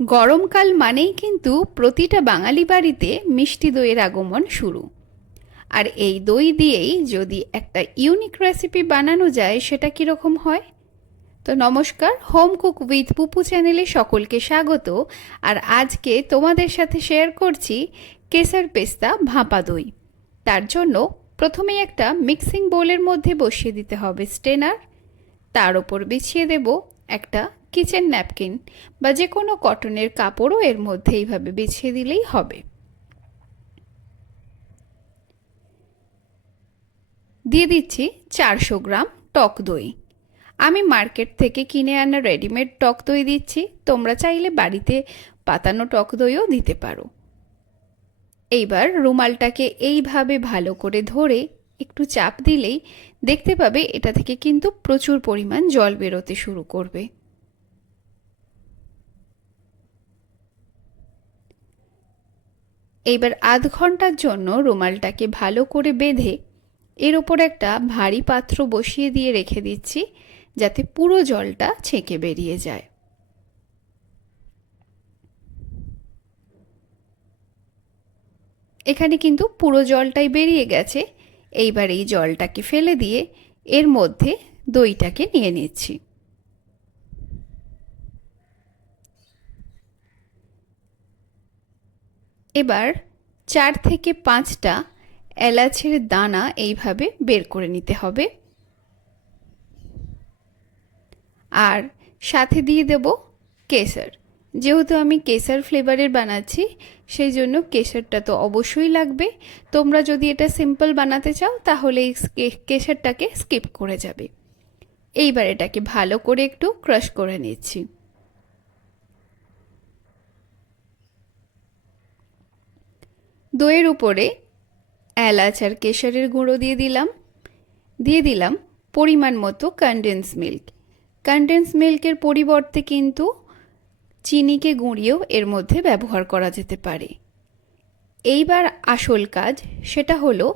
গরমকাল মানেই কিন্তু প্রতিটা বাঙালি বাড়িতে মিষ্টি দইয়ের আগমন শুরু। আর এই দই দিয়েই যদি একটা ইউনিক রেসিপি বানানো যায়, সেটা কীরকম হয়? তো নমস্কার হোম কুক উইথ পুপু চ্যানেলে সকলকে স্বাগত। আর আজকে তোমাদের সাথে শেয়ার করছি কেসার পেস্তা ভাপা দই। তার জন্য প্রথমেই একটা মিক্সিং বোলের মধ্যে বসিয়ে দিতে হবে স্টেনার তার ওপর বিছিয়ে দেব একটা কিচেন ন্যাপকিন বা যে কোনো কটনের কাপড়ও এর মধ্যে এইভাবে বিছিয়ে দিলেই হবে। দিয়ে দিচ্ছি চারশো গ্রাম টক দই। আমি মার্কেট থেকে কিনে আনা রেডিমেড টক দই দিচ্ছি। তোমরা চাইলে বাড়িতে পাতানো টক দইও দিতে পারো। এইবার রুমালটাকে এইভাবে ভালো করে ধরে একটু চাপ দিলেই দেখতে পাবে এটা থেকে কিন্তু প্রচুর পরিমাণ জল বেরোতে শুরু করবে। এইবার আধ ঘণ্টার জন্য রুমালটাকে ভালো করে বেঁধে এর ওপর একটা ভারী পাত্র বসিয়ে দিয়ে রেখে দিচ্ছি, যাতে পুরো জলটা ছেঁকে বেরিয়ে যায়। এখানে কিন্তু পুরো জলটাই বেরিয়ে গেছে। এইবার এই জলটাকে ফেলে দিয়ে এর মধ্যে দইটাকে নিয়ে নিচ্ছি। এবার চার থেকে পাঁচটা এলাচের দানা এইভাবে বের করে নিতে হবে। আর সাথে দিয়ে দেব কেসার যেহেতু আমি কেসার ফ্লেভারের বানাচ্ছি, সেই জন্য কেসারটা তো অবশ্যই লাগবে। তোমরা যদি এটা সিম্পল বানাতে চাও, তাহলে এই কেসারটাকে স্কিপ করে যাবে। এইবার এটাকে ভালো করে একটু ক্রাশ করে নিচ্ছি। দইয়ের উপরে এলাচ আর কেশরের গুঁড়ো দিয়ে দিলাম। দিয়ে দিলাম পরিমাণ মতো কনডেন্স মিল্ক কনডেন্স মিল্কের পরিবর্তে কিন্তু চিনিকে গুঁড়িয়েও এর মধ্যে ব্যবহার করা যেতে পারে। এইবার আসল কাজ সেটা হলো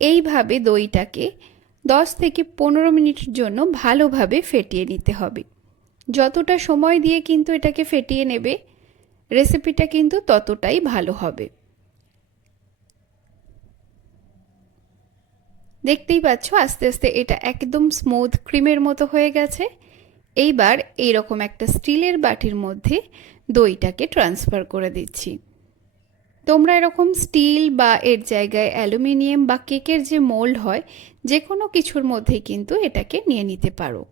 এইভাবে দইটাকে দশ থেকে পনেরো মিনিটের জন্য ভালোভাবে ফেটিয়ে নিতে হবে। যতটা সময় দিয়ে কিন্তু এটাকে ফেটিয়ে নেবে রেসিপিটা কিন্তু ততটাই ভালো হবে। দেখতেই পাচ্ছ, আস্তে আস্তে এটা একদম স্মুথ ক্রিমের মতো হয়ে গেছে। এইবার এইরকম একটা স্টিলের বাটির মধ্যে দইটাকে ট্রান্সফার করে দিচ্ছি। তোমরা এরকম স্টিল বা এর জায়গায় অ্যালুমিনিয়াম বা কেকের যে মোল্ড হয় যে কোনো কিছুর মধ্যেই কিন্তু এটাকে নিয়ে নিতে পারো।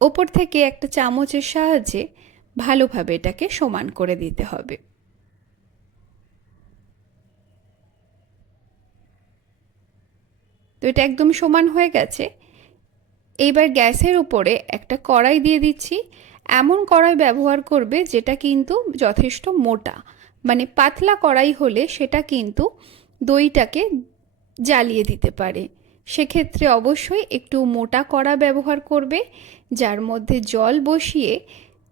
ওপর থেকে একটা চামচের সাহায্যে ভালোভাবে এটাকে সমান করে দিতে হবে। তো এটা একদম সমান হয়ে গেছে। এইবার গ্যাসের উপরে একটা কড়াই দিয়ে দিচ্ছি। এমন কড়াই ব্যবহার করবে যেটা কিন্তু যথেষ্ট মোটা। মানে পাতলা কড়াই হলে সেটা কিন্তু দইটাকে জ্বালিয়ে দিতে পারে। সেক্ষেত্রে অবশ্যই একটু মোটা কড়া ব্যবহার করবে, যার মধ্যে জল বসিয়ে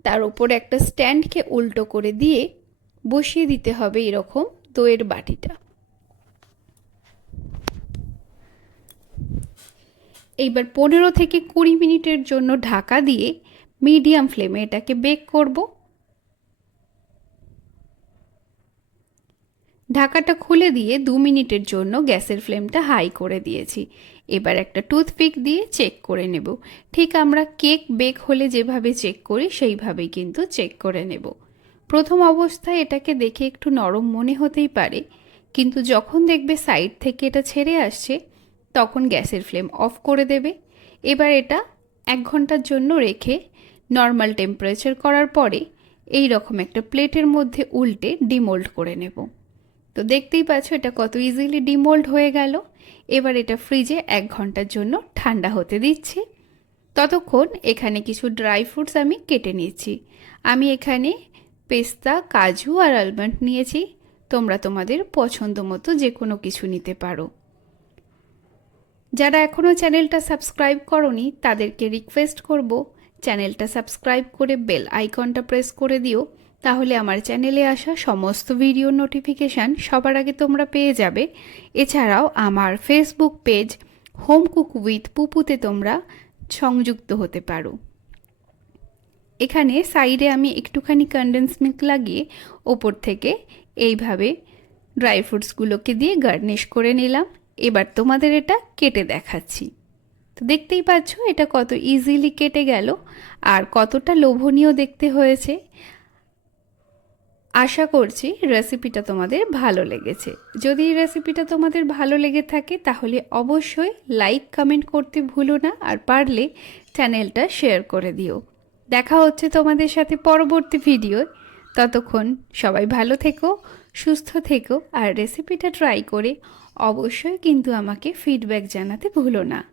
তার উপরে একটা স্ট্যান্ডকে উল্টো করে দিয়ে বসিয়ে দিতে হবে এরকম দইয়ের বাটিটা। এইবার পনেরো থেকে কুড়ি মিনিটের জন্য ঢাকা দিয়ে মিডিয়াম ফ্লেমে এটাকে বেক করব। ঢাকাটা খুলে দিয়ে দু মিনিটের জন্য গ্যাসের ফ্লেমটা হাই করে দিয়েছি। এবার একটা টুথপিক দিয়ে চেক করে নেব। ঠিক আমরা কেক বেক হলে যেভাবে চেক করি, সেইভাবেই কিন্তু চেক করে নেব। প্রথম অবস্থায় এটাকে দেখে একটু নরম মনে হতেই পারে, কিন্তু যখন দেখবে সাইড থেকে এটা ছেড়ে আসছে তখন গ্যাসের ফ্লেম অফ করে দেবে। এবার এটা এক ঘণ্টার জন্য রেখে নর্মাল টেম্পারেচার করার পরে এই রকম একটা প্লেটের মধ্যে উল্টে ডিমোল্ড করে নেব। তো দেখতেই পাচ্ছ এটা কত ইজিলি ডিমোল্ড হয়ে গেল। এবার এটা ফ্রিজে এক ঘণ্টার জন্য ঠান্ডা হতে দিচ্ছি। ততক্ষণ এখানে কিছু ড্রাই ফ্রুটস আমি কেটে নিচ্ছি আমি এখানে পেস্তা, কাজু আর আলমন্ড নিয়েছি। তোমরা তোমাদের পছন্দ মতো যে কোনো কিছু নিতে পারো। যারা এখনও চ্যানেলটা সাবস্ক্রাইব করনি, তাদেরকে রিকোয়েস্ট করব, চ্যানেলটা সাবস্ক্রাইব করে বেল আইকনটা প্রেস করে দিও, তাহলে আমার চ্যানেলে আসা সমস্ত ভিডিও নোটিফিকেশান সবার আগে তোমরা পেয়ে যাবে। এছাড়াও আমার Facebook page home cook with পুপুতে তোমরা সংযুক্ত হতে পারো। এখানে সাইডে আমি একটুখানি কনডেন্স মিল্ক লাগিয়ে ওপর থেকে এইভাবে ড্রাই ফ্রুটসগুলোকে দিয়ে গার্নিশ করে নিলাম। এবার তোমাদের এটা কেটে দেখাচ্ছি। তো দেখতেই পাচ্ছ, এটা কত ইজিলি কেটে গেল আর কতটা লোভনীয় দেখতে হয়েছে। আশা করছি রেসিপিটা তোমাদের ভালো লেগেছে। যদি এই রেসিপিটা তোমাদের ভালো লেগে থাকে, তাহলে অবশ্যই লাইক কমেন্ট করতে ভুলো না আর পারলে চ্যানেলটা শেয়ার করে দিও। দেখা হচ্ছে তোমাদের সাথে পরবর্তী ভিডিও ততক্ষণ সবাই ভালো থেকো সুস্থ থেকো আর রেসিপিটা ট্রাই করে অবশ্যই কিন্তু আমাকে ফিডব্যাক জানাতে ভুলো না।